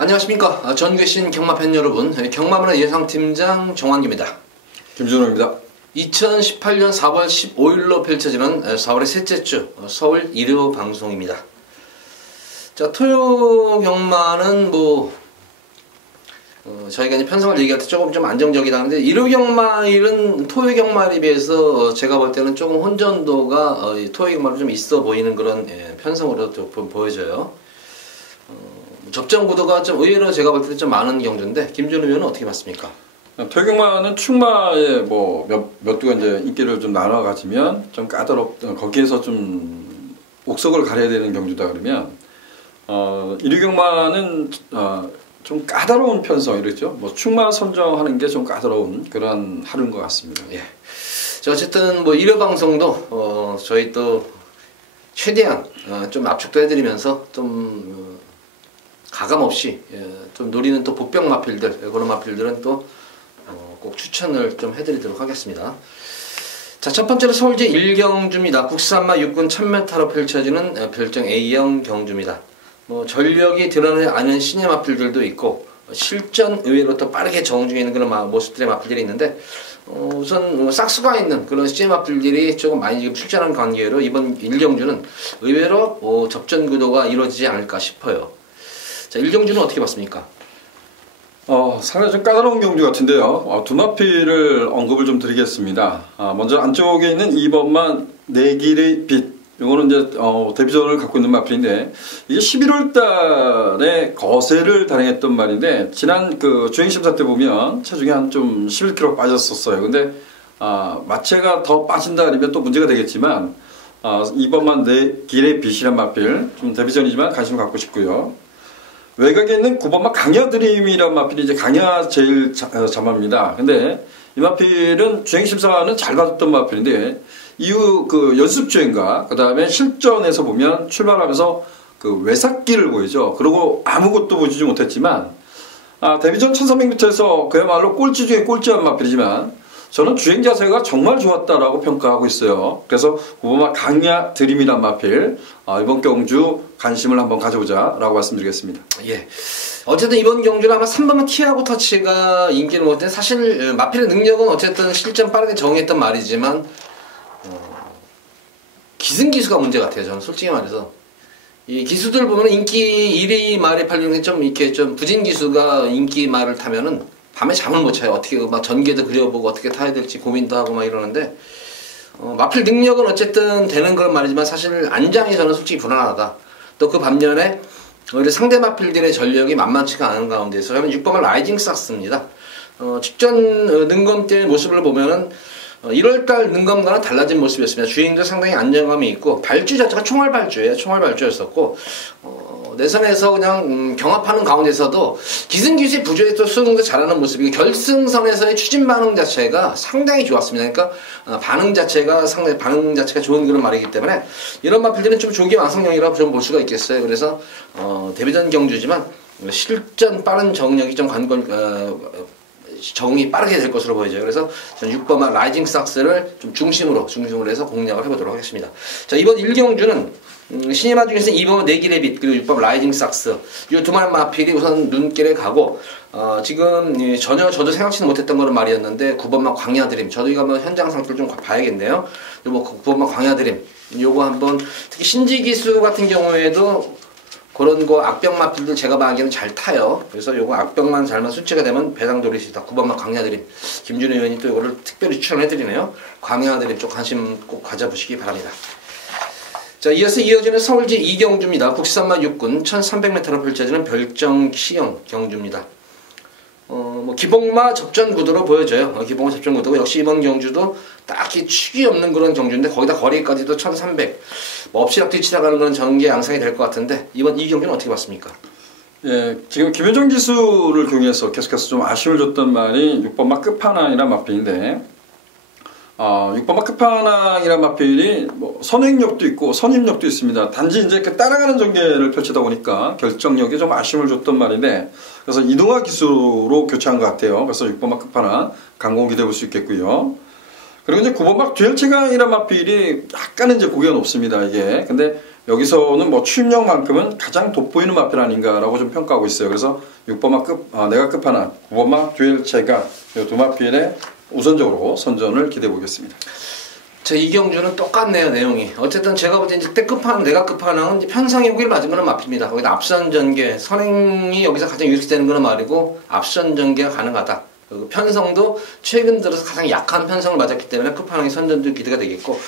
안녕하십니까. 전국신 경마팬 여러분, 경마문화 예상팀장 정환규입니다. 김준호입니다. 2018년 4월 15일로 펼쳐지는 4월의 셋째 주 서울 1호 방송입니다. 자, 토요 경마는 저희가 이제 편성을 얘기할 때 조금 좀 안정적이다 하는데, 1호 경마일은 토요 경마일에 비해서 제가 볼 때는 조금 혼전도가 토요 경마로 좀 있어 보이는 그런 편성으로 좀 보여져요. 접전 구도가 좀 의외로 제가 볼 때 좀 많은 경주인데, 김준호 의원은 어떻게 봤습니까? 토요 경마는 충마에 몇 두가 이제 인기를 좀 나눠 가지면 좀 거기에서 좀 옥석을 가려야 되는 경주다 그러면 1위 경마는 좀 까다로운 편성 이렇죠. 충마 선정하는 게 좀 까다로운 그런 하루인 것 같습니다. 예. 자, 어쨌든 1회 방송도 저희 또 최대한 좀 압축도 해드리면서 좀 가감 없이 좀 노리는 또 복병 마필들, 그런 마필들은 또 꼭 추천을 좀 해드리도록 하겠습니다. 자, 첫 번째로 서울제 1경주입니다. 국산마 6군 1000m로 펼쳐지는 별정 A형 경주입니다. 전력이 드러나지 않은 신의 마필들도 있고, 실전 의외로 또 빠르게 적응 중에 있는 그런 모습들의 마필들이 있는데, 우선 싹수가 있는 그런 신의 마필들이 조금 많이 지금 출전하는 관계로 이번 1경주는 의외로 접전 구도가 이루어지지 않을까 싶어요. 자, 1경주는 어떻게 봤습니까? 상당히 좀 까다로운 경주 같은데요. 두 마필을 언급을 좀 드리겠습니다. 먼저 안쪽에 있는 2번만 내길의 빛. 이거는 이제 데뷔전을 갖고 있는 마필인데, 이게 11월 달에 거세를 단행했던 말인데, 지난 그 주행심사 때 보면 체중이 한 좀 11kg 빠졌었어요. 근데 마체가 더 빠진다 그러면 또 문제가 되겠지만, 2번만 내길의 빛이란 마필, 좀 데뷔전이지만 관심을 갖고 싶고요. 외곽에 있는 9번마 강야드림이란 마필이 이제 강야 제일 자마입니다. 근데 이 마필은 주행심사는 잘 받았던 마필인데, 이후 그 연습주행과 그 다음에 실전에서 보면 출발하면서 그 외삭기를 보이죠. 그리고 아무것도 보여주지 못했지만, 데뷔전 1300m에서 그야말로 꼴찌 중에 꼴찌한 마필이지만, 저는 주행 자세가 정말 좋았다라고 평가하고 있어요. 그래서 9번마 강야 드림이란 마필, 이번 경주 관심을 한번 가져보자라고 말씀드리겠습니다. 예. 어쨌든 이번 경주는 아마 3번마 티하고 터치가 인기를 못했는데, 사실 마필의 능력은 어쨌든 실전 빠르게 정했던 말이지만, 기승기수가 문제 같아요. 저는 솔직히 말해서. 이 기수들 보면 인기 1위 말에 팔리는 게 좀 이렇게 좀 부진 기수가 인기 말을 타면은 밤에 잠을 못 자요. 어떻게 전개도 그려보고 어떻게 타야 될지 고민도 하고 이러는데, 마필 능력은 어쨌든 되는 그런 말이지만 사실 안장이 저는 솔직히 불안하다. 또 그 반면에 오히려 상대 마필들의 전력이 만만치가 않은 가운데서 저는 6번은 라이징 삭스입니다. 직전 능검 때의 모습을 보면은 1월달 능검과는 달라진 모습이었습니다. 주행도 상당히 안정감이 있고, 발주 자체가 총알 발주예요. 총알 발주였었고, 내선에서 그냥 경합하는 가운데서도 기승기수의 부조에 또 수능도 잘하는 모습이고, 결승선에서의 추진 반응 자체가 상당히 좋았습니다. 그러니까 반응 자체가 좋은 그런 말이기 때문에 이런 마필들은 좀 조기 완성형이라고 좀 볼 수가 있겠어요. 그래서 데뷔전 경주지만 실전 빠른 정력이 좀 적응이 빠르게 될 것으로 보여져요. 그래서 저는 6번마 라이징 삭스를 좀 중심으로 해서 공략을 해보도록 하겠습니다. 자, 이번 1경주는 신예마 중에서 2번마 내길의 빛, 그리고 6번 라이징 삭스, 이 두 마필이 우선 눈길에 가고, 지금 전혀 저도 생각지는 못했던 거는 말이었는데, 9번마 광야드림, 저도 이거 한번 현장 상태를 좀 봐야겠네요. 9번마 광야드림, 요거 한번, 특히 신지기수 같은 경우에도 그런 거 악병 마필들 제가 보기에는 잘 타요. 그래서 요거 악병만 잘만 수치가 되면 배당 돌릴 수 있다. 9번마 광야드림. 김준호 의원이 또 이거를 특별히 추천해드리네요. 광야드림 쪽 관심 꼭 가져보시기 바랍니다. 자, 이어서 이어지는 서울제 2경주입니다. 국산마 6군 1300m로 펼쳐지는 별정 시형 경주입니다. 기복마 접전 구도로 보여져요. 기복마 접전 구도고, 역시 이번 경주도 딱히 축이 없는 그런 경주인데, 거기다 거리까지도 1300. 엎치락뒤 치락하는 그런 전개 양상이 될 것 같은데, 이번 이 경주는 어떻게 봤습니까? 예, 지금 김현정 기수를 경유해서 계속해서 좀 아쉬움을 줬던 말이 6번마 끝판왕이란 마필인데, 6번마 끝판왕이란 마필이 선행력도 있고 선임력도 있습니다. 단지 이제 따라가는 전개를 펼치다 보니까 결정력에 좀 아쉬움을 줬던 말인데, 그래서 이동화 기수로 교체한 것 같아요. 그래서 6번마 끝판왕 강공 기대해 볼 수 있겠고요. 그리고 이제 9번 막 듀얼체강이란 마필이 약간은 이제 고개가 높습니다, 이게. 근데 여기서는 뭐 추임력만큼은 가장 돋보이는 마필 아닌가라고 좀 평가하고 있어요. 그래서 6번 막 내가 끝판왕, 9번 막 듀얼체강, 이 두 마필에 우선적으로 선전을 기대해 보겠습니다. 자, 이 경주는 똑같네요, 내용이. 어쨌든 제가 볼 때 이제 내가 끝판왕은 편성의 후기를 맞은 거는 마필입니다. 거기다 앞선 전개, 선행이 여기서 가장 유리되는 거는 말이고, 앞선 전개가 가능하다. 그리고 편성도 최근 들어서 가장 약한 편성을 맞았기 때문에 끝판왕의 선전도 기대가 되겠고,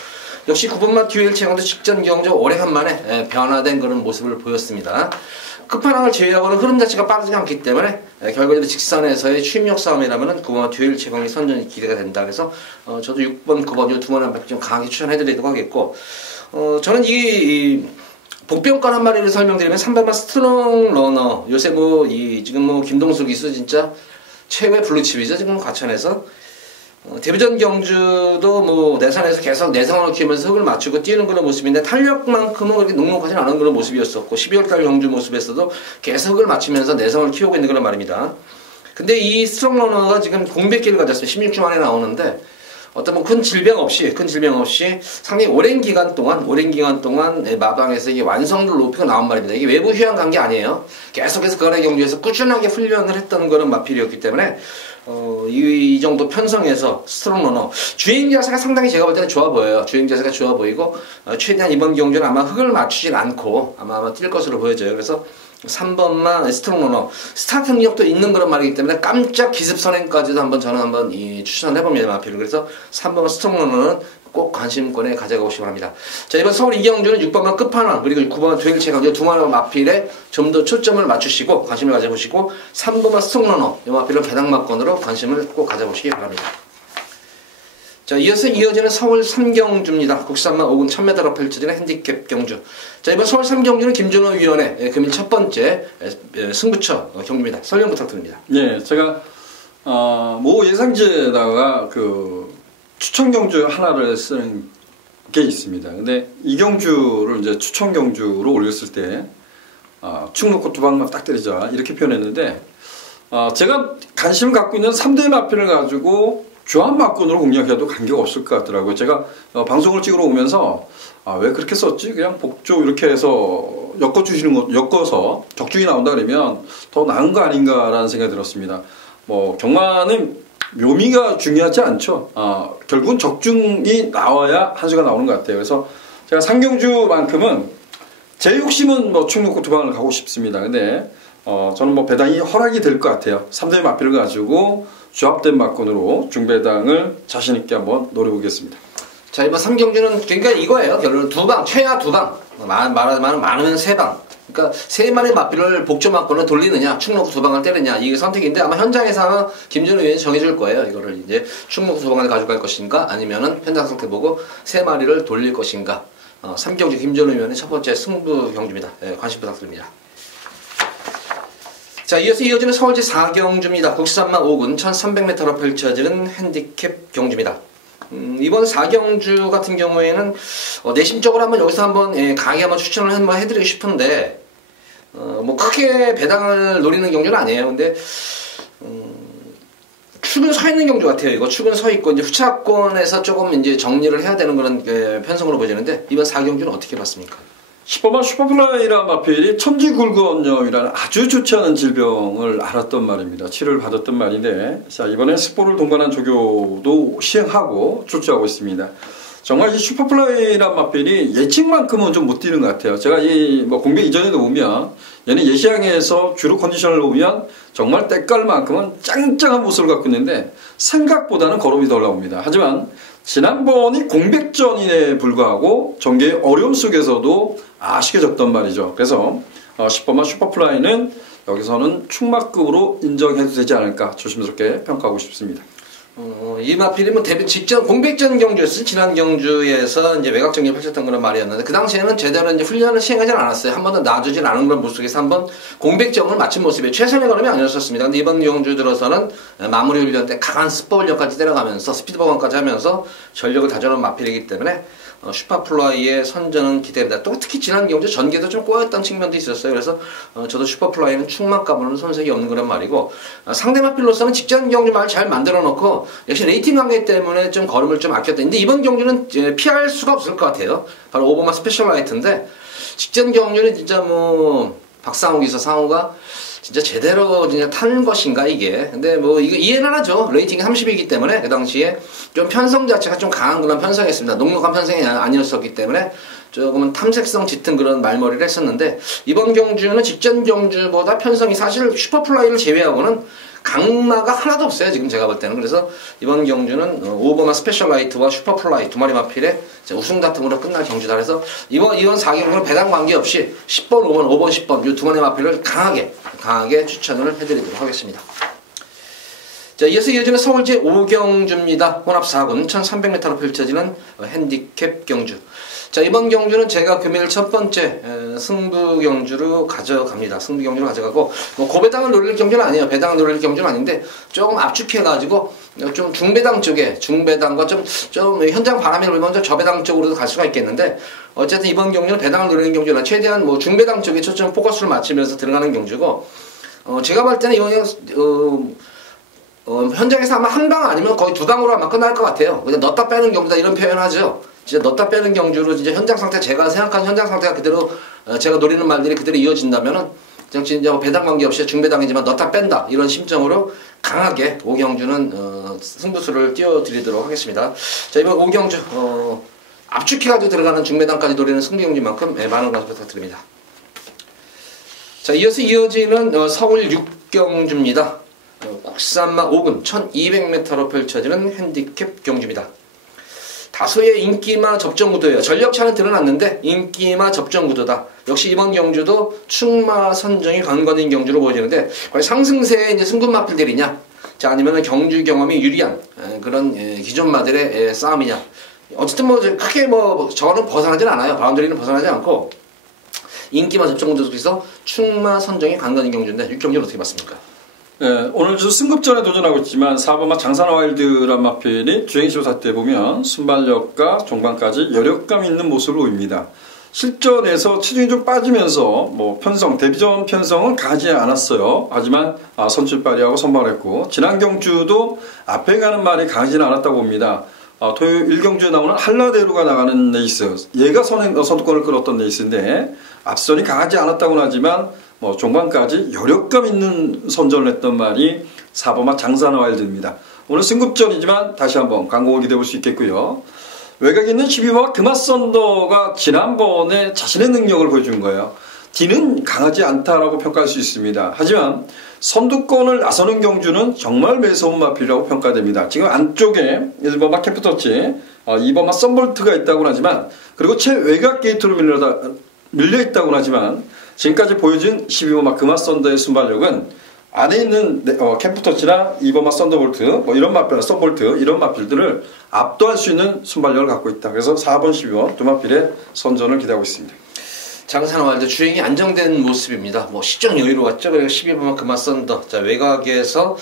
역시 9번마 듀얼체강도 직전 경주 오래간만에 변화된 그런 모습을 보였습니다. 끝판왕을 제외하고는 흐름 자체가 빠르지 않기 때문에 결과적으로 직선에서의 추임력 싸움이라면 9번마 듀얼체강의 선전이 기대가 된다. 그래서 저도 6번, 9번 이 두 번을 좀 강하게 추천해드리도록 하겠고, 저는 이 복병권 한 마리를 설명드리면 3번마 스트롱 러너, 요새 지금 김동수 기수 진짜 최고의 블루칩이죠. 지금 과천에서. 데뷔전 경주도 내산에서 계속 내성을 키우면서 흙을 맞추고 뛰는 그런 모습인데 탄력만큼은 그렇게 넉넉하진 않은 그런 모습이었었고 12월달 경주 모습에서도 계속 흙을 맞추면서 내성을 키우고 있는 그런 말입니다. 근데 이 스트롱 러너가 지금 공백기를 가졌어요. 16주 만에 나오는데 어떤 큰 질병 없이 상당히 오랜 기간 동안 마방에서 이게 완성도를 높이고 나온 말입니다. 이게 외부 휴양 간 게 아니에요. 계속해서 거래 경주에서 꾸준하게 훈련을 했던 그런 마필이었기 때문에 이 정도 편성에서 스트롱 러너 주행 자세가 상당히 제가 볼 때는 좋아 보여요. 주행 자세가 좋아 보이고 최대한 이번 경주는 아마 흙을 맞추진 않고 아마 뛸 것으로 보여져요. 그래서 3번만 스트롱 러너 스타트 능력도 있는 그런 말이기 때문에 깜짝 기습 선행까지도 저는 추천해봅니다. 마필을. 그래서 3번만 스트롱 러너는 꼭 관심권에 가져가고 싶어 합니다. 자, 이번 서울 이경주는 6번만 끝판왕 그리고 9번만 듀얼체강 이 두 마리 마필에 좀 더 초점을 맞추시고 관심을 가져보시고 3번만 스트롱 러너 이 마필은 배당막권으로 관심을 꼭 가져보시기 바랍니다. 자, 이어지는 서울 3경주입니다. 국산만 5군 1000m로 펼쳐지는 핸디캡 경주. 자, 이번 서울 3경주는 김준호 위원의 금일 첫 번째 승부처 경주입니다. 설명 부탁드립니다. 네, 제가 모 예상지에다가 추천 경주 하나를 쓰는 게 있습니다. 근데 이 경주를 이제 추천 경주로 올렸을 때 축 놓고 두 방만 딱 때리자 이렇게 표현했는데 제가 관심을 갖고 있는 3대 마필을 가지고 조합막군으로 공략해도 관계가 없을 것 같더라고요. 제가 방송을 찍으러 오면서 왜 그렇게 썼지? 그냥 복조 이렇게 해서 엮어서 적중이 나온다 그러면 더 나은 거 아닌가라는 생각이 들었습니다. 경마는 묘미가 중요하지 않죠. 결국은 적중이 나와야 한 수가 나오는 것 같아요. 그래서 제가 상경주만큼은 제 욕심은 축 놓고 두 방을 가고 싶습니다. 근데 저는 배당이 허락이 될 것 같아요. 3대 마필을 가지고 조합된 막군으로 중배당을 자신있게 한번 노려보겠습니다. 자, 이번 3경주는 그러니까 이거예요. 결론은 두 방, 최하 두 방. 말하자면 많으면 세 방. 그러니까 세 마리 마필을 복조 막군을 돌리느냐, 축 놓고 두 방을 때리느냐 이게 선택인데 아마 현장에서 김준호 위원이 정해줄 거예요. 이거를 이제 축 놓고 두 방을 가져갈 것인가 아니면은 현장 상태 보고 세 마리를 돌릴 것인가. 3경주 김준호 위원의 첫 번째 승부 경주입니다. 관심 부탁드립니다. 자, 이어지는 서울시 4경주입니다. 국산만 5군 1300m로 펼쳐지는 핸디캡 경주입니다. 이번 4경주 같은 경우에는 내심적으로 여기서 강하게 추천을 해드리고 싶은데 크게 배당을 노리는 경주는 아니에요. 근데 축은 서 있는 경주 같아요. 이거 축은 서 있고 이제 후차권에서 조금 이제 정리를 해야 되는 그런 편성으로 보이는데 이번 4경주는 어떻게 봤습니까? 10번만 슈퍼플라이라 마필이 천지굴건염이라는 아주 좋지 않은 질병을 앓았던 말입니다. 치료를 받았던 말인데 자, 이번에 스포를 동반한 조교도 시행하고 출조하고 있습니다. 정말 이 슈퍼플라이라 마필이 예측만큼은 좀 못 뛰는 것 같아요. 제가 공백 이전에도 보면 얘는 예시항에서 주로 컨디션을 보면 정말 때깔만큼은 짱짱한 모습을 갖고 있는데 생각보다는 걸음이 덜 나옵니다. 하지만 지난번이 공백전에 불구하고 전개의 어려움 속에서도 아쉽게 졌던 말이죠. 그래서 10번만 슈퍼플라이는 여기서는 축막급으로 인정해도 되지 않을까 조심스럽게 평가하고 싶습니다. 이 마필이 데뷔 직전 공백전 경주였어요. 지난 경주에서 이제 외곽 정리를 펼쳤던 그런 말이었는데 그 당시에는 제대로 이제 훈련을 시행하지 않았어요. 한 번도 놔주질 않은 그런 모습 속에서 한번 공백점을 맞춘 모습이 최선의 걸음이 아니었었습니다. 근데 이번 경주 들어서는 마무리 훈련 때 강한 스포 훈련까지 때려가면서 스피드 버건까지 하면서 전력을 다져놓은 마필이기 때문에 슈퍼플라이의 선전은 기대됩니다. 또 특히 지난 경주 전개도 좀 꼬였던 측면도 있었어요. 그래서 저도 슈퍼플라이는 축만 까보는 손색이 없는 그런 말이고, 상대마필로서는 직전 경주 말 잘 만들어 놓고 역시 레이팅 관계 때문에 좀 걸음을 좀 아꼈다. 근데 이번 경주는 피할 수가 없을 것 같아요. 바로 오버마 스페셜라이트인데, 직전 경주는 진짜 뭐 박상욱 기사 상우가 진짜 제대로 그냥 탄 것인가 이게. 근데 뭐 이거 이해는 하죠. 레이팅이 30이기 때문에 그 당시에 좀 편성 자체가 좀 강한 그런 편성이었습니다. 녹록한 편성이 아니었었기 때문에 조금은 탐색성 짙은 그런 말머리를 했었는데, 이번 경주는 직전 경주보다 편성이 사실 슈퍼플라이를 제외하고는 강마가 하나도 없어요, 지금 제가 볼 때는. 그래서 이번 경주는 오버마 스페셜라이트와 슈퍼플라이 두 마리 마필의 우승 다툼으로 끝날 경주다. 그래서 이번 4경주는 배당 관계없이 10번, 5번, 5번, 10번 이 두 마리 마필을 강하게 추천을 해드리도록 하겠습니다. 자, 이어서 이어지는 서울 제5경주입니다. 혼합 4군 1300m로 펼쳐지는 핸디캡 경주. 자, 이번 경주는 제가 금일 첫 번째 승부 경주로 가져갑니다. 승부 경주로 가져가고, 뭐 고배당을 노릴 경주는 아니에요. 배당을 노릴 경주는 아닌데 조금 압축해가지고 좀 중배당 쪽에, 중배당과 좀 현장 바람이 불면 좀 저배당 쪽으로도 갈 수가 있겠는데, 어쨌든 이번 경주는 배당을 노리는 경주라 최대한 뭐 중배당 쪽에 초점 포커스를 맞추면서 들어가는 경주고, 제가 볼 때는 이번 현장에서 아마 한 방 아니면 거의 두 방으로 아마 끝날 것 같아요. 그냥 넣었다 빼는 경주다 이런 표현하죠. 진짜 넣었다 빼는 경주로 진짜 현장 상태, 제가 생각하는 현장 상태가 그대로 제가 노리는 말들이 그대로 이어진다면은 진짜 배당 관계없이 중배당이지만 넣었다 뺀다 이런 심정으로 강하게 5경주는 승부수를 띄워드리도록 하겠습니다. 자, 이번 5경주 압축해가지고 들어가는 중배당까지 노리는 승부경주만큼 많은 관심 부탁드립니다. 자, 이어지는 서울 6경주입니다. 국산마 5군 1200m로 펼쳐지는 핸디캡 경주입니다. 다소의 인기마 접전구도예요. 전력차는 드러났는데 인기마 접전구도다. 역시 이번 경주도 축마 선정이 관건인 경주로 보여지는데, 과연 상승세의 이제 승분마필들이냐, 자, 아니면 경주 경험이 유리한 그런 기존 마들의 싸움이냐. 어쨌든 뭐 크게 뭐 저거는 벗어나진 않아요. 바운더리는 벗어나지 않고 인기마 접전구도 속에서 축마 선정이 관건인 경주인데, 6경주는 어떻게 봤습니까? 네, 오늘 저 승급전에 도전하고 있지만 4번마 장사나 와일드란 마필이 주행시조사 때 보면 순발력과 종반까지 여력감 있는 모습을 보입니다. 실전에서 체중이 좀 빠지면서 뭐 편성, 데뷔전 편성은 가지 않았어요. 하지만 선출 발휘하고 선발했고, 지난 경주도 앞에 가는 말이 강하지는 않았다고 봅니다. 토요일 1경주에 나오는 한라대로가 나가는 레이스, 얘가 선두권을 끌었던 레이스인데 앞선이 강하지 않았다고는 하지만 뭐 종반까지 여력감 있는 선전을 했던 말이 4번마 장사나 와일드입니다. 오늘 승급전이지만 다시 한번 강공을 기대해 볼 수 있겠고요. 외곽에 있는 12번마 금화썬더가 지난번에 자신의 능력을 보여준 거예요. 뒤는 강하지 않다라고 평가할 수 있습니다. 하지만 선두권을 나서는 경주는 정말 매서운 마필이라고 평가됩니다. 지금 안쪽에 1번마 캠프터치, 2번마 썬볼트가 있다고는 하지만, 그리고 최외곽 게이트로 밀려있다고는 하지만, 지금까지 보여준 12번마 금화썬더의 순발력은 안에 있는 캠프터치나 2번마 썬더볼트, 뭐 이런 마필, 썬볼트 이런 마필들을 압도할 수 있는 순발력을 갖고 있다. 그래서 4번, 12번 두 마필의 선전을 기대하고 있습니다. 장사나 와일드 주행이 안정된 모습입니다. 뭐 시점 여유로웠죠. 그리고 12번마 금화썬더, 자, 외곽에서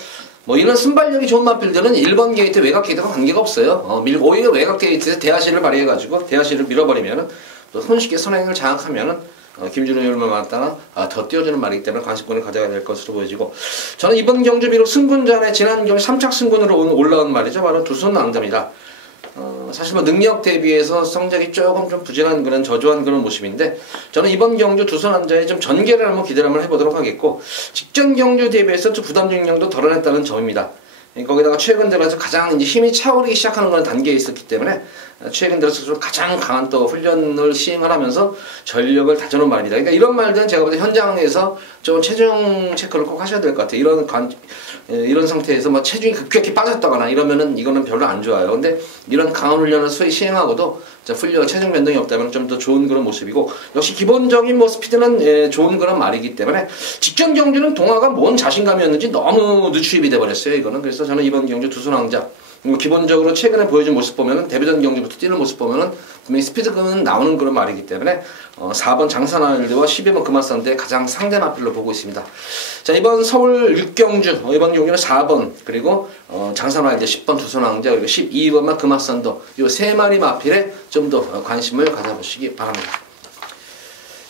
뭐 이런 순발력이 좋은 마필들은 1번 게이트, 외곽 게이트가 관계가 없어요. 오히려 외곽 게이트에서 대하시를 발휘해가지고 대하시를 밀어버리면은 또 손쉽게 선행을 장악하면은 김준호 열만 맞다가 더 띄워주는 말이기 때문에 관심권을 가져야 될 것으로 보여지고, 저는 이번 경주 비록 승군전에 지난 경주 3착 승군으로 올라온 말이죠. 바로 두손 낭자입니다. 사실 뭐 능력 대비해서 성적이 조금 좀 부진한 그런 저조한 그런 모습인데, 저는 이번 경주 두손 남자의 좀 전개를 한번 기대를 한번 해보도록 하겠고, 직전 경주 대비해서 좀 부담 중량도 덜어냈다는 점입니다. 거기다가 최근 들어서 가장 이제 힘이 차오르기 시작하는 그런 단계에 있었기 때문에 최근 들어서 좀 가장 강한 또 훈련을 시행을 하면서 전력을 다져놓은 말입니다. 그러니까 이런 말들은 제가 볼 때 현장에서 좀 체중 체크를 꼭 하셔야 될 것 같아요. 이런 상태에서 뭐 체중이 급격히 빠졌다거나 이러면은 이거는 별로 안 좋아요. 근데 이런 강한 훈련을 시행하고도 체중 변동이 없다면 좀 더 좋은 그런 모습이고, 역시 기본적인 뭐 스피드는 좋은 그런 말이기 때문에 직전 경주는 동화가 뭔 자신감이었는지 너무 누추입이 돼버렸어요. 이거는. 그래서 저는 이번 경주 두손왕자 기본적으로 최근에 보여준 모습 보면은 데뷔전 경기부터 뛰는 모습 보면은 분명히 스피드감은 나오는 그런 말이기 때문에 4번 장산와일드와 12번 금화산대의 가장 상대 마필로 보고 있습니다. 자, 이번 서울 6경주 이번 경기는 4번 그리고 장산와일드 10번 두손왕자 그리고 12번만 금화산도 이 세 마리 마필에 좀 더 관심을 가져보시기 바랍니다.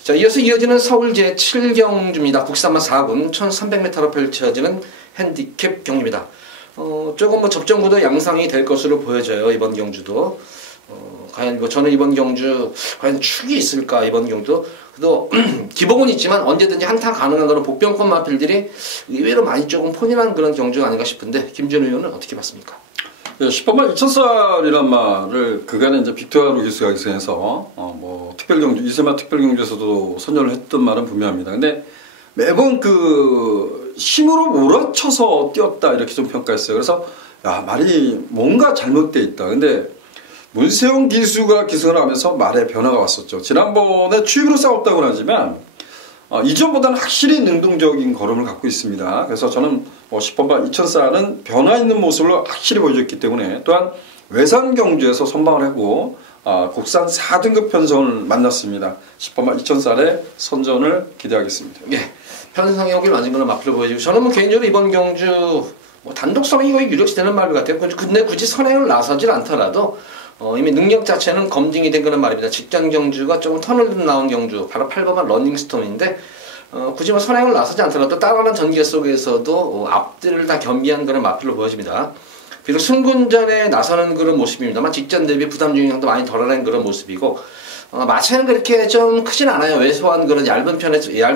자, 이어서 이어지는 서울 제7경주입니다. 국산마 4군 1300m로 펼쳐지는 핸디캡 경기입니다. 조금 접전구도 양상이 될 것으로 보여져요. 이번 경주도. 과연 저는 이번 경주 과연 축이 있을까 이번 경주 그래도 기복은 있지만 언제든지 한타 가능한 그런 복병권 마필들이 의외로 많이 조금 폰이라는 그런 경주가 아닌가 싶은데 김준우 의원은 어떻게 봤습니까? 네, 10번만 2000살이란 말을 그간에 이제 빅토리아 기수가 있어서 특별경주 이세마 특별경주에서도 선전을 했던 말은 분명합니다. 근데 매번 그 힘으로 몰아쳐서 뛰었다 이렇게 좀 평가했어요. 그래서 야 말이 뭔가 잘못돼 있다. 근데 문세영 기수가 기승을 하면서 말에 변화가 왔었죠. 지난번에 추입으로 싸웠다고는 하지만 이전보다는 확실히 능동적인 걸음을 갖고 있습니다. 그래서 저는 10번만 2000살은 변화 있는 모습을 확실히 보여줬기 때문에 또한 외산 경주에서 선방을 하고 국산 4등급 편성을 만났습니다. 10번만 2000살의 선전을 기대하겠습니다. 예, 편성이 오길 맞은 거는 마필로 보여지고 저는 개인적으로 이번 경주 단독 선행이 거의 유력시되는 말 같아요. 근데 굳이 선행을 나서질 않더라도 이미 능력 자체는 검증이 된 그런 말입니다. 직전 경주가 조금 턴을 나온 경주 바로 8번만 러닝스톰인데 굳이 선행을 나서지 않더라도 따라가는 전개 속에서도 앞뒤를 다 겸비한 그런 마필로 보여집니다. 비록 승군전에 나서는 그런 모습입니다만 직전 대비 부담 중량도 많이 덜어낸 그런 모습이고 마체는 그렇게 좀 크진 않아요. 왜소한 그런 얇은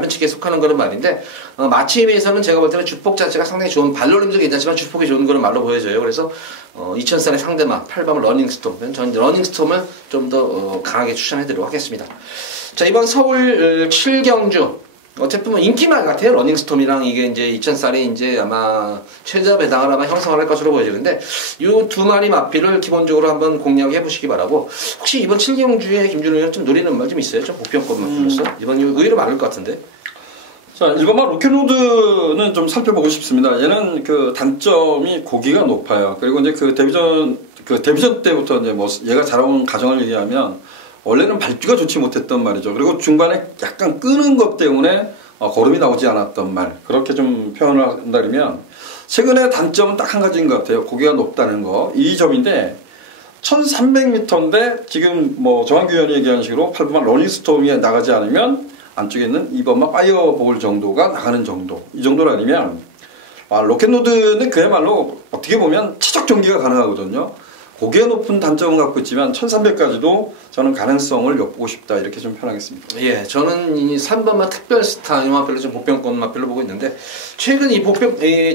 측에 속하는 그런 말인데 마체에 비해서는 제가 볼 때는 주폭 자체가 상당히 좋은 발놀림도 괜찮지만 주폭이 좋은 그런 말로 보여져요. 그래서 2000살의 상대마 8번 러닝스톰 전 러닝스톰을 좀 더 강하게 추천해드리도록 하겠습니다. 자, 이번 서울 7경주 어쨌든 인기말 같아요. 러닝스톰이랑 이게 이제 2000살이 이제 아마 최저 배당을 아마 형성을 할 것으로 보여지는데 이 두 마리 마필을 기본적으로 한번 공략해 보시기 바라고 혹시 이번 7경주에 김준호 의원 좀 노리는 말 좀 있어요? 좀 복병권 마필로서 이번 의외로 많을 것 같은데. 자, 1번만 로켓로드는 좀 살펴보고 싶습니다. 얘는 그 단점이 고기가 높아요. 그리고 이제 그 데뷔전 때부터 이제 얘가 자라온 과정을 얘기하면 원래는 발주가 좋지 못했던 말이죠. 그리고 중반에 약간 끄는 것 때문에 걸음이 나오지 않았던 말. 그렇게 좀 표현을 한다면 최근에 단점은 딱 한 가지인 것 같아요. 고기가 높다는 거. 이 점인데 1300m인데 지금 정한규 의원이 얘기하는 식으로 8번만 러닝스톰이 나가지 않으면 안쪽에 있는 2번만 파이어볼 정도가 나가는 정도. 이 정도로 아니면 로켓로드는 그야말로 어떻게 보면 최적 전기가 가능하거든요. 고기가 높은 단점은 갖고 있지만 1300까지도 저는 가능성을 엿보고 싶다 이렇게 좀 표현하겠습니다. 예, 저는 이 3번만 특별스타 이 마필로 좀 복병권 마필로 보고 있는데 최근 이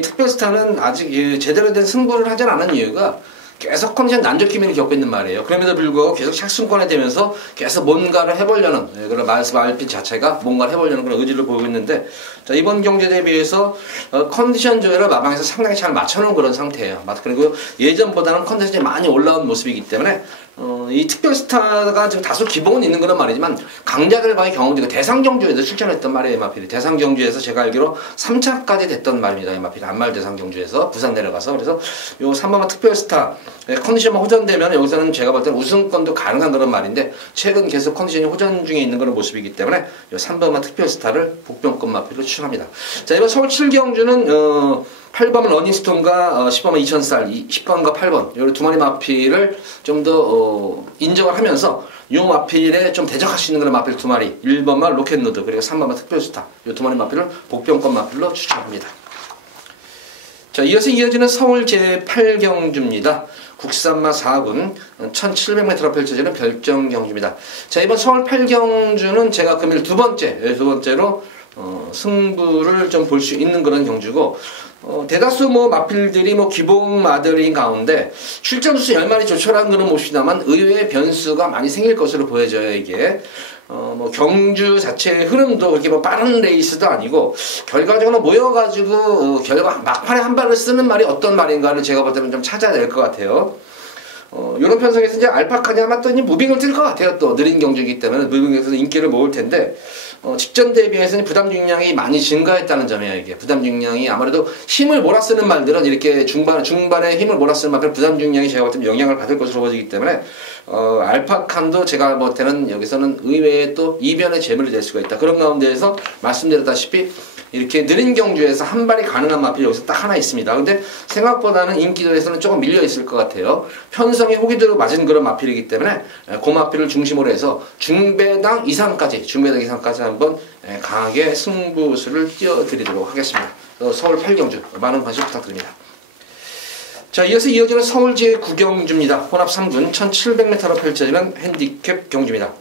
특별스타는 아직 제대로 된 승부를 하지 않은 이유가 계속 컨디션 난조 기미를 겪고 있는 말이에요. 그럼에도 불구하고 계속 착순권에 되면서 계속 뭔가를 해보려는 그런 말빛 자체가 뭔가를 해보려는 그런 의지를 보이고 있는데 자, 이번 경기에 대비해서 컨디션 조절을 마방에서 상당히 잘 맞춰놓은 그런 상태예요. 그리고 예전보다는 컨디션이 많이 올라온 모습이기 때문에 이 특별스타가 지금 다소 기복은 있는 그런 말이지만 강자들과의 경험도 대상 경주에서 출전했던 말이에요. 마필이 대상 경주에서 제가 알기로 3차까지 됐던 말입니다. 이 마필이 안말 대상 경주에서 부산 내려가서 그래서 요 3번만 특별스타 컨디션만 호전되면 여기서는 제가 볼 때는 우승권도 가능한 그런 말인데 최근 계속 컨디션이 호전 중에 있는 그런 모습이기 때문에 요 3번만 특별스타를 복병권 마필로 추천합니다. 자, 이번 서울 7경주는 8번 러닝스톰과 10번은 2000살, 10번과 8번 이 두 마리 마필을 좀 더 인정을 하면서 이 마필에 좀 대적할 수 있는 그런 마필 두 마리 1번만 로켓노드 그리고 3번만 특별스타 이 두 마리 마필을 복병권 마필로 추천합니다. 자, 이어서 이어지는 서울 제8경주입니다. 국산마 4군 1700m로 펼쳐지는 별정경주입니다. 자, 이번 서울 8경주는 제가 금일 두 번째로 승부를 좀 볼 수 있는 그런 경주고 대다수 마필들이 기복마들인 가운데 출전수 10마리 조촐한 그런 모습이다만 의외의 변수가 많이 생길 것으로 보여져요. 이게 경주 자체의 흐름도 그렇게 빠른 레이스도 아니고 결과적으로 모여가지고 막판에 한 발을 쓰는 말이 어떤 말인가를 제가 볼 때는 좀 찾아야 될 것 같아요. 이런 편성에서 이제 알파카냐 아마 또 무빙을 뛸 것 같아요. 또 느린 경주이기 때문에 무빙에서 인기를 모을 텐데 직전 대비해서는 부담 중량이 많이 증가했다는 점이에요. 이게 부담 중량이 아무래도 힘을 몰아쓰는 말들은 이렇게 중반에 힘을 몰아쓰는 말들은 부담 중량이 제가 볼 때는 영향을 받을 것으로 보이기 때문에 알파칸도 제가 볼 때는 여기서는 의외의 또 이변의 재물이 될 수가 있다. 그런 가운데에서 말씀드렸다시피 이렇게 느린 경주에서 한 발이 가능한 마필이 여기서 딱 하나 있습니다. 근데 생각보다는 인기도에서는 조금 밀려 있을 것 같아요. 편성이 호기도로 맞은 그런 마필이기 때문에 그 마필을 중심으로 해서 중배당 이상까지 한번 강하게 승부수를 띄워드리도록 하겠습니다. 서울 8경주 많은 관심 부탁드립니다. 자, 이어지는 서울 제9경주입니다. 혼합 3군 1700m로 펼쳐지는 핸디캡 경주입니다.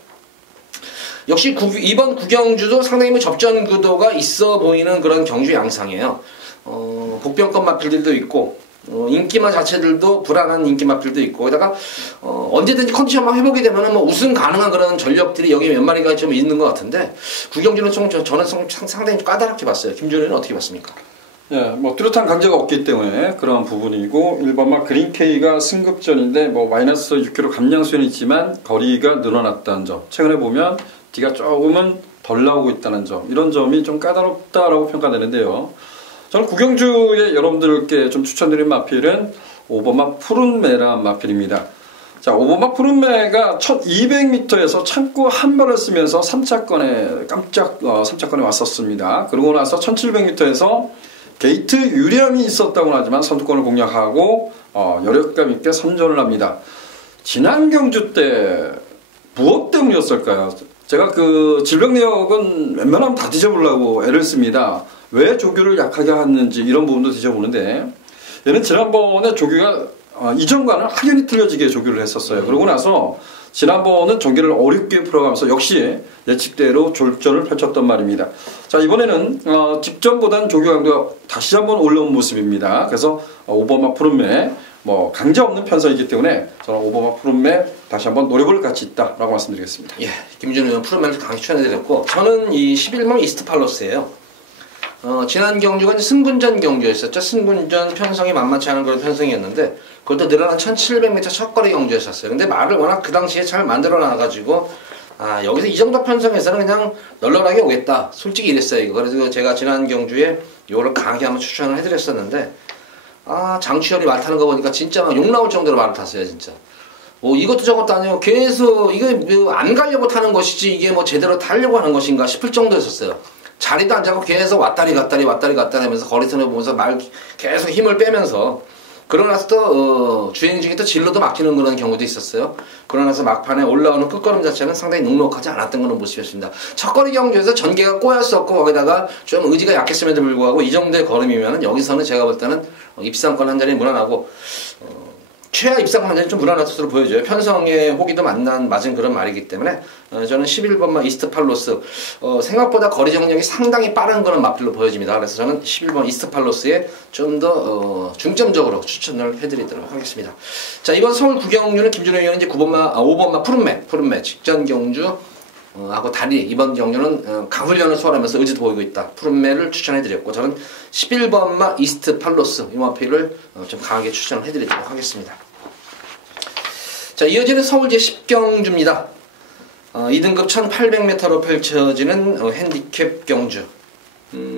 역시 이번 구경주도 상당히 접전 구도가 있어 보이는 그런 경주 양상이에요. 복병권 마필들도 있고 인기마 자체들도 불안한 인기마 마필도 있고 거기다가 언제든지 컨디션만 회복이 되면은 뭐 우승 가능한 그런 전력들이 여기 몇 마리가 좀 있는 것 같은데 구경주는 저는 상당히 까다롭게 봤어요. 김준호는 어떻게 봤습니까? 예, 뭐 뚜렷한 강제가 없기 때문에 그러한 부분이고 1번마 그린케이가 승급전인데 뭐 마이너스 6km 감량수는 있지만 거리가 늘어났다는 점. 최근에 보면 뒤가 조금은 덜 나오고 있다는 점. 이런 점이 좀 까다롭다라고 평가되는데요. 저는 구경주에 여러분들께 좀 추천드린 마필은 5번마 푸른매란 마필입니다. 자, 5번마 푸른매가 1200m에서 창고 한 발을 쓰면서 3차권에 3차권에 왔었습니다. 그러고 나서 1700m에서 게이트 유리함이 있었다고 하지만 선두권을 공략하고 여력감 있게 선전을 합니다. 지난 경주 때 무엇 때문이었을까요? 제가 그 질병 내역은 웬만하면 다 뒤져보려고 애를 씁니다. 왜 조교를 약하게 했는지 이런 부분도 뒤져보는데 얘는 지난번에 조교가 이전과는 확연히 틀려지게 조교를 했었어요. 그러고 나서 지난번은 전개를 어렵게 풀어가면서 역시 예측대로 졸전을 펼쳤단 말입니다. 자, 이번에는 직전보다는 조교 강도가 다시 한번 올라온 모습입니다. 그래서 5번마 푸른매 뭐 강제 없는 편성이기 때문에 저는 5번마 푸른매 다시 한번 노려볼 가치 있다라고 말씀드리겠습니다. 예, 김준우 의원 푸른매를 강히 추천해드렸고 저는 이 11번 이스트팔로스예요. 지난 경주가 승군전 경주였었죠. 승군전 편성이 만만치 않은 그런 편성이었는데 그것도 늘어난 1700m 첫거리 경주였었어요. 근데 말을 워낙 그 당시에 잘 만들어 놔가지고 여기서 이 정도 편성에서는 그냥 널널하게 오겠다. 솔직히 이랬어요. 이거. 그래서 제가 지난 경주에 이거를 강하게 한번 추천을 해드렸었는데 장추열이 말 타는 거 보니까 진짜 막 욕 나올 정도로 말을 탔어요. 진짜. 뭐 이것도 저것도 아니고 계속 이게 뭐 안 가려고 타는 것이지 이게 뭐 제대로 타려고 하는 것인가 싶을 정도였었어요. 자리도 안 잡고 계속 왔다리 갔다리 하면서 거리선을 보면서 계속 힘을 빼면서 그러고 나서 또 주행 중에 또 진로도 막히는 그런 경우도 있었어요. 그러고 나서 막판에 올라오는 끝걸음 자체는 상당히 눅눅하지 않았던 그런 모습이었습니다. 첫거리 경주에서 전개가 꼬였었고 거기다가 좀 의지가 약했음에도 불구하고 이 정도의 걸음이면 여기서는 제가 볼 때는 입상권 한 자리 무난하고 최하 입상권 한 자리 좀 무난한 것으로 보여져요. 편성의 호기도 맞은 그런 말이기 때문에 저는 11번마 이스트팔로스 생각보다 거리 정력이 상당히 빠른 그런 마필로 보여집니다. 그래서 저는 11번 이스트팔로스에 좀 더 중점적으로 추천을 해드리도록 하겠습니다. 자, 이번 서울 구경주는 김준호 의원은 이제 5번마 푸른매 직전 경주 하고 다리 이번 경주는 강훈련을 수월하면서 의지도 보이고 있다. 푸른매를 추천해드렸고 저는 11번마 이스트팔로스 이 마필을 좀 강하게 추천을 해드리도록 하겠습니다. 자, 이어지는 서울 제10경주입니다. 2등급 1800m로 펼쳐지는 핸디캡 경주.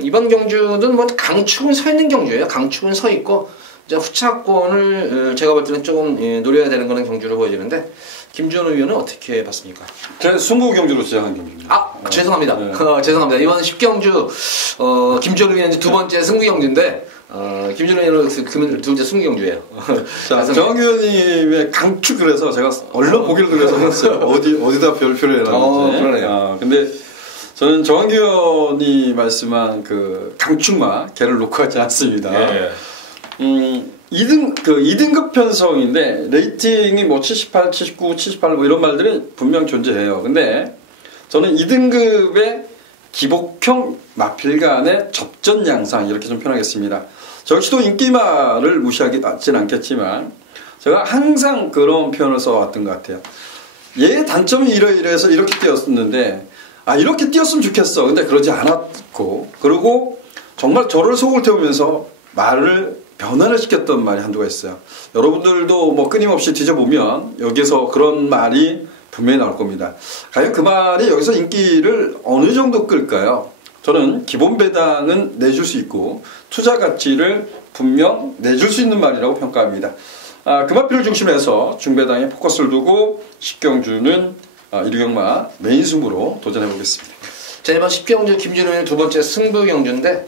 이번 경주는 뭐 강축은 서 있는 경주예요. 강축은 서 있고 후차권을 제가 볼 때는 조금 노려야 되는 그런 경주로 보여지는데 김준호 위원은 어떻게 봤습니까? 제 승부 경주로 시작한 경주입니다. 죄송합니다. 네. 죄송합니다. 이번 10경주 김준호 위원은 두 번째 승부 경주인데 김준호 위원은 두 번째 승부 경주예요. 자, 정학규 의원님의 강축을 해서 제가 얼른 보기를 눌러서 봤어요. 어디다 별표를 해놨는지. 그러네요. 근데 저는 정학규 의원이 말씀한 그 강축마 걔를 놓고 하지 않습니다. 네. 2등급 편성인데 레이팅이 뭐 78, 79, 78 뭐 이런 말들이 분명 존재해요. 근데 저는 2등급의 기복형 마필 간의 접전 양상 이렇게 좀 표현하겠습니다. 저 역시도 인기마를 무시하진 않겠지만 제가 항상 그런 표현을 써왔던 것 같아요. 얘의 단점이 이러이러해서 이렇게 뛰었는데 이렇게 뛰었으면 좋겠어. 근데 그러지 않았고 그리고 정말 저를 속을 태우면서 말을 변화를 시켰던 말이 한두가 있어요. 여러분들도 뭐 끊임없이 뒤져보면 여기서 그런 말이 분명히 나올 겁니다. 과연 그 말이 여기서 인기를 어느 정도 끌까요? 저는 기본 배당은 내줄 수 있고 투자 가치를 분명 내줄 수 있는 말이라고 평가합니다. 금화필을 중심해서 중배당에 포커스를 두고 10경주는 1경마 메인 승부로 도전해 보겠습니다. 자, 이번 10경주 김준호의 두 번째 승부 경주인데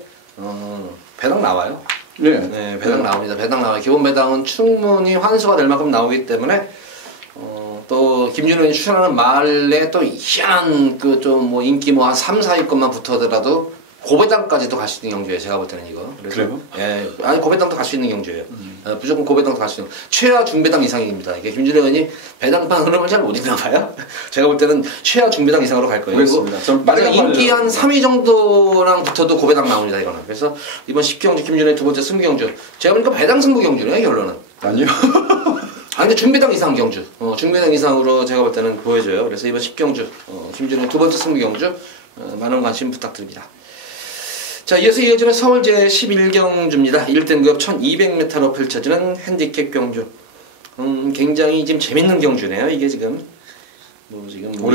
배당 나와요. 네, 배당 나옵니다. 배당 나와요. 기본 배당은 충분히 환수가 될 만큼 나오기 때문에 또 김준호이 추천하는 말에 또 희한한 그 좀 뭐 인기 뭐 한 3, 4위권만 붙어더라도 고배당까지도 갈 수 있는 경주예요. 제가 볼 때는 이거. 그래요? 예, 아니 고배당도 갈 수 있는 경주예요. 무조건 고배당도 갈 수 있는. 최하 중배당 이상입니다. 이게 김준호 의원이 배당판 흐름을 잘 못 읽나 봐요. 제가 볼 때는 최하 중배당 이상으로 갈 거예요. 만약 인기 한 3위 정도랑 붙어도 고배당 나옵니다. 이거는. 그래서 이번 10경주 김준호의 두 번째 승부 경주. 제가 보니까 배당 승부 경주네요. 결론은. 아니요. 근데 중배당 이상 경주, 중배당 이상으로 제가 볼 때는 보여져요. 그래서 이번 10경주, 김준호 두 번째 승부 경주, 많은 관심 부탁드립니다. 자, 이어지는 서울 제11경주입니다. 1등급 1200m로 펼쳐지는 핸디캡 경주. 굉장히 지금 재밌는 경주네요. 이게 지금.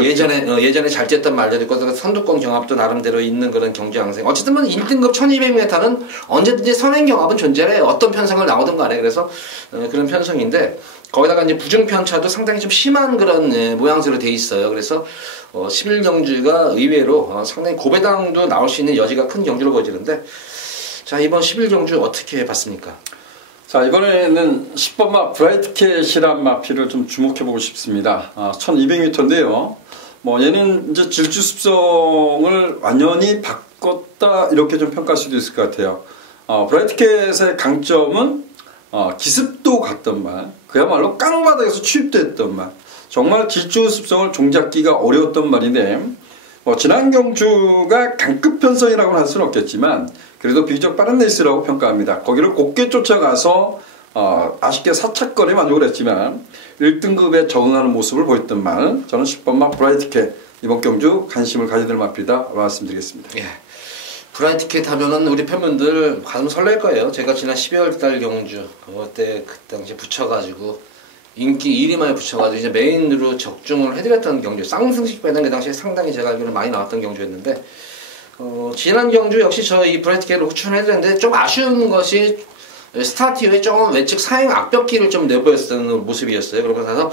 예전에 잘 뛰었던 말들이 있고 선두권 경합도 나름대로 있는 그런 경주 양상. 어쨌든 1등급 1200m는 언제든지 선행 경합은 존재해. 어떤 편성을 나오든 간에. 그래서 그런 편성인데 거기다가 이제 부중 편차도 상당히 좀 심한 그런 모양새로 돼 있어요. 그래서 11경주가 의외로 상당히 고배당도 나올 수 있는 여지가 큰 경주로 보여지는데, 자, 이번 11경주 어떻게 봤습니까? 자, 이번에는 10번마 브라이트캣이란 마필을 좀 주목해보고 싶습니다. 1200m인데요. 얘는 이제 질주 습성을 완전히 바꿨다, 이렇게 좀 평가할 수도 있을 것 같아요. 브라이트캣의 강점은 기습도 같던 말, 그야말로 깡바닥에서 취입됐던 말, 정말 질주 습성을 종잡기가 어려웠던 말인데, 지난 경주가 강급 편성이라고는 할 수는 없겠지만 그래도 비교적 빠른 레이스라고 평가합니다. 거기를 곱게 쫓아가서 아쉽게 사차거리에 만족을 했지만 1등급에 적응하는 모습을 보였던 말, 저는 10번마 브라이트캣 이번 경주 관심을 가져야 될 마필이다 말씀드리겠습니다. 예. 브라이트캣 하면은 우리 팬분들 가슴 설렐 거예요. 제가 지난 12월달 경주 그때 그 당시 붙여가지고 인기 1위만에 붙여가지고 이제 메인으로 적중을 해드렸던 경주. 쌍승식 배당 그 당시에 상당히 제가 알기로는 많이 나왔던 경주였는데, 지난 경주 역시 저희 브라이트캣을 추천해드렸는데 좀 아쉬운 것이 스타트 이후에 조금 왼쪽 사행 악벽기를 좀 내보였던 모습이었어요. 그러고 나서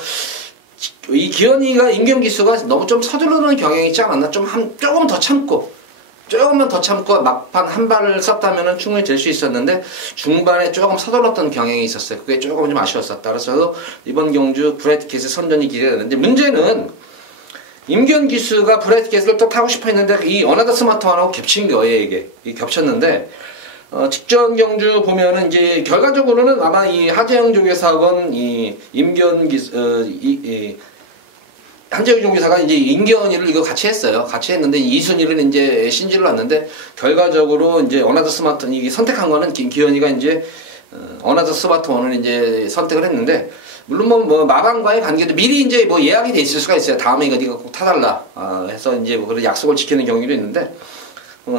이 기현이가 임경기수가 너무 좀 서두르는 경향이 있지 않았나? 조금 더 참고 조금만 더 참고 막판 한 발을 썼다면 충분히 될 수 있었는데 중반에 조금 서둘렀던 경향이 있었어요. 그게 조금 좀 아쉬웠었다. 그래서 이번 경주 브라이트캣의 선전이 기대되는데, 문제는 임기현 기수가 브라이트캣을 또 타고 싶어 했는데 이 어나더 스마트원하고 겹친 거예요. 이게 겹쳤는데 직전 경주 보면은 이제 결과적으로는 아마 이 하재영 조교사건 이 임기현 기수 한재영 조교사가 이제 임기현이를 이거 같이 했어요. 같이 했는데 이순이를 이제 신지를 놨는데 결과적으로 이제 어나더 스마트 이게 선택한 거는 김기현이가 이제 어나더 스마트원을 이제 선택을 했는데, 물론 뭐 마방과의 관계도 미리 이제 뭐 예약이 돼 있을 수가 있어요. 다음에 이거 네가 꼭 타달라 해서 이제 뭐 그런 약속을 지키는 경우도 있는데,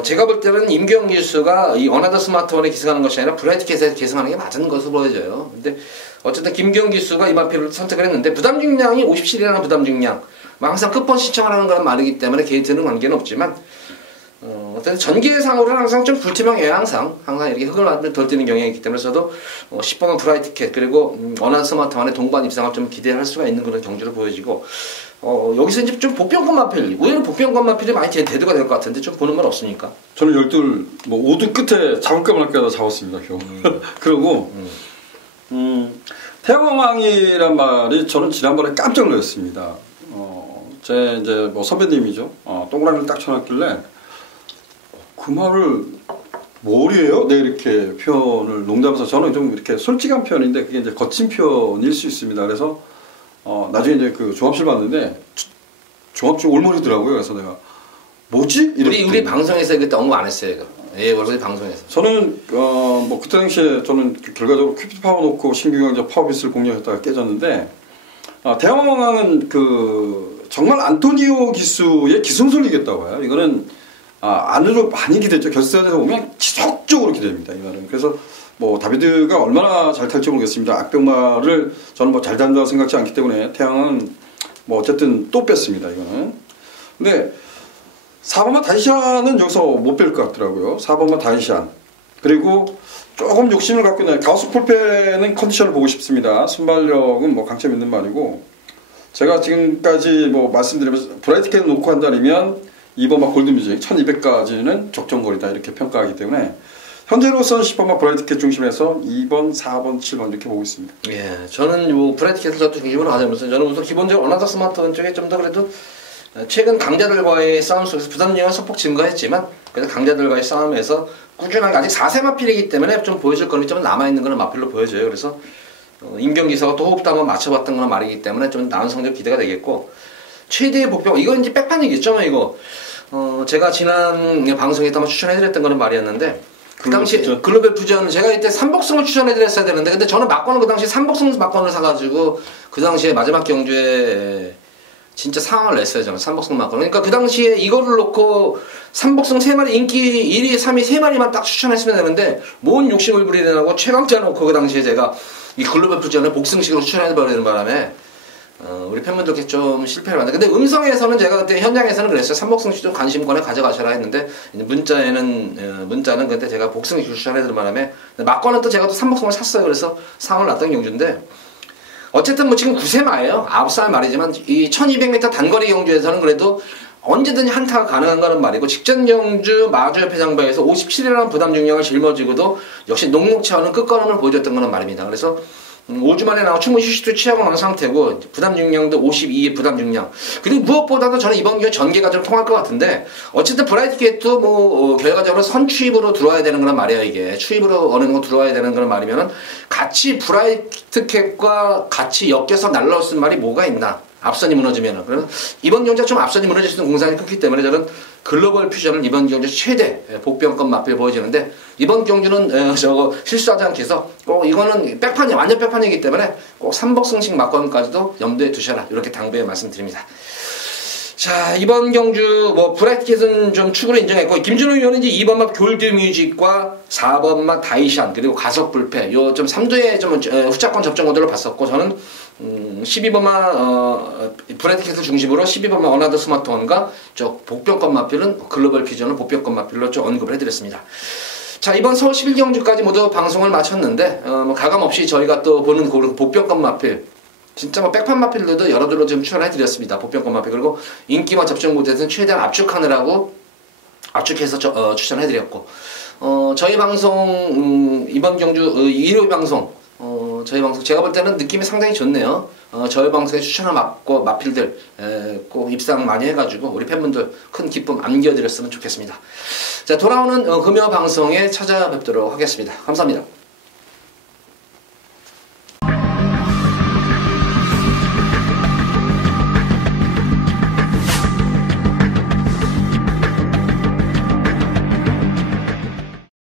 제가 볼 때는 임경 기수가 이 어나더 스마트원에 기승하는 것이 아니라 브라이트캣에 기승하는 게 맞은 것으로 보여져요. 근데 어쨌든 김경 기수가 이 마필을 선택을 했는데 부담 중량이 57이라는 부담 중량, 항상 끝번 신청을 하는 그런 말이기 때문에 게이트는 관계는 없지만 어떤 전기상으로는 항상 좀 불투명해요. 항상 이렇게 흙을 덜 뛰는 경향이 있기 때문에 저도 10번은 브라이트캣 그리고 어나더 스마트원의 동반 입상을 좀 기대할 수가 있는 그런 경주로 보여지고, 여기서 이제 좀 복병권 마필, 의외로 복병권 마필이 많이 대두가 될 것 같은데 좀 보는 건 없습니까? 저는 5두 끝에 잡을까 말까 잡았습니다. 그리고 태양왕이란 말이 저는 지난번에 깜짝 놀랐습니다. 제 이제 뭐 선배님이죠. 동그라미를 딱 쳐놨길래 그 말을 뭘이에요? 네, 이렇게 표현을 농담해서 저는 좀 이렇게 솔직한 표현인데 그게 이제 거친 표현일 수 있습니다. 그래서 나중에 이제 그 종합실 봤는데 종합실 올머리더라고요. 그래서 내가 뭐지? 우리 방송에서 그때 언급 안 했어요. 이거. 예, 우리 방송에서. 저는 뭐 그때 당시에 저는 결과적으로 퀴트 파워 놓고 신규경제 파워비스를 공략했다가 깨졌는데, 대왕왕은 그 정말 안토니오 기수의 기승술을 이겼다고 해요. 이거는 안으로 많이 기대했죠. 결승전에서 보면 지속적으로 기대됩니다. 이 말은. 그래서 뭐 다비드가 얼마나 잘 탈지 모르겠습니다. 악병마를 저는 뭐 잘 단다고 생각지 않기 때문에 태양은 뭐 어쨌든 또 뺐습니다. 이거는. 근데 4번마 다이샨은 여기서 못 뺄 것 같더라고요. 4번마 다이샨. 그리고 조금 욕심을 갖고 있는 가우스 폴페는 컨디션을 보고 싶습니다. 순발력은 뭐 강점 있는 말이고, 제가 지금까지 뭐 말씀드리면서 브라이트캣을 놓고 한다면 2번마 골드뮤직 1200까지는 적정거리다 이렇게 평가하기 때문에 현재로서는 10번마 브라이트캣 중심에서 2번, 4번, 7번 이렇게 보고 있습니다. 예, 저는 요 브라이트캣을 저도 중심으로 하자면서 저는 우선 기본적으로 어나더 스마트폰 쪽에 좀 더 그래도 최근 강자들과의 싸움 속에서 부담력은 소폭 증가했지만 그래서 강자들과의 싸움에서 꾸준하게 아직 4세 마필이기 때문에 좀 보여줄 거는 좀 남아있는 거는 마필로 보여져요. 그래서 임경기서가 또 호흡도 한번 맞춰봤던 거는 말이기 때문에 좀 나은 성적 기대가 되겠고, 최대의 복병 이거 이제 백판이겠죠. 이거 제가 지난 방송에 한번 추천해드렸던 거는 말이었는데 그 당시 글로벌 퓨전 제가 이때 삼복승을 추천해드렸어야 되는데 근데 저는 막건을 그 당시 삼복승 막건을 사가지고 그 당시에 마지막 경주에 진짜 상황을 냈어요. 저는 삼복승 막건. 그러니까 그 당시에 이거를 놓고 삼복승 3마리 인기 1위 3위 3마리만 딱 추천했으면 되는데 뭔 욕심을 부리느라고 최강자 놓고 그 당시에 제가 이 글로벌 퓨전을 복승식으로 추천해버리는 바람에 우리 팬분들께 좀 실패를 했는데, 근데 음성에서는 제가 그때 현장에서는 그랬어요. 삼복승식 좀 관심권에 가져가셔라 했는데 문자는 그때 제가 복승식 추천해드린 바람에 막건은 또 제가 또 삼복승을 샀어요. 그래서 상을 놨던 경주인데 어쨌든 뭐 지금 9세마예요. 9살 말이지만 이 1200m 단거리 경주에서는 그래도 언제든지 한타가 가능한 거는 말이고, 직전 경주 마주협회장바에서 57이라는 부담 중량을 짊어지고도 역시 녹록치 않은 끝걸음을 보여줬던 거는 말입니다. 그래서 5주 만에 나와 충분히 휴식도 취하고 난 상태고 부담 중량도 52의 부담 중량. 그리고 무엇보다도 저는 이번 경우 전개가 좀 통할 것 같은데, 어쨌든 브라이트캣도 뭐 결과적으로 선추입으로 들어와야 되는 거란 말이에요. 이게 추입으로 어느 정도 들어와야 되는 거란 말이면은 같이 브라이트캣과 같이 엮여서 날라올 수 있는 말이 뭐가 있나? 앞선이 무너지면은. 그래서 이번 경주가 좀 앞선이 무너질 수 있는 공산이 크기 때문에 저는 글로벌 퓨전을 이번 경주 최대 복병권 마필 보여지는데, 이번 경주는 저거 실수하지 않게 해서 꼭 이거는 백판이 완전 백판이기 때문에 꼭 삼복승식 막건까지도 염두에 두셔라 이렇게 당부해 말씀드립니다. 자, 이번 경주 뭐 브라이트캣은 좀 축으로 인정했고, 김준호 의원은 이제 2번마 골드뮤직과 4번마 다이샨 그리고 가석불패 요 좀 3두의 좀 후차권 접전 모델로 봤었고, 저는 12번마 브라이트캣을 중심으로 12번마 어나더 스마트원과 저 복병권 마필은 글로벌 퓨전을 복병권 마필로 좀 언급을 해드렸습니다. 자, 이번 서울 11경주까지 모두 방송을 마쳤는데 뭐 가감없이 저희가 또 보는 복병권 마필 진짜 뭐 백판 마필들도 여러들로 좀 추천해드렸습니다. 복병권 마필. 그리고 인기만 접종 못해서는 최대한 압축하느라고 압축해서 추천해드렸고, 저희 방송 이번 경주 일요일 방송 저희 방송 제가 볼 때는 느낌이 상당히 좋네요. 저희 방송에 추천한 마필들 꼭 입상 많이 해가지고 우리 팬분들 큰 기쁨 안겨드렸으면 좋겠습니다. 자, 돌아오는 금요 방송에 찾아뵙도록 하겠습니다. 감사합니다.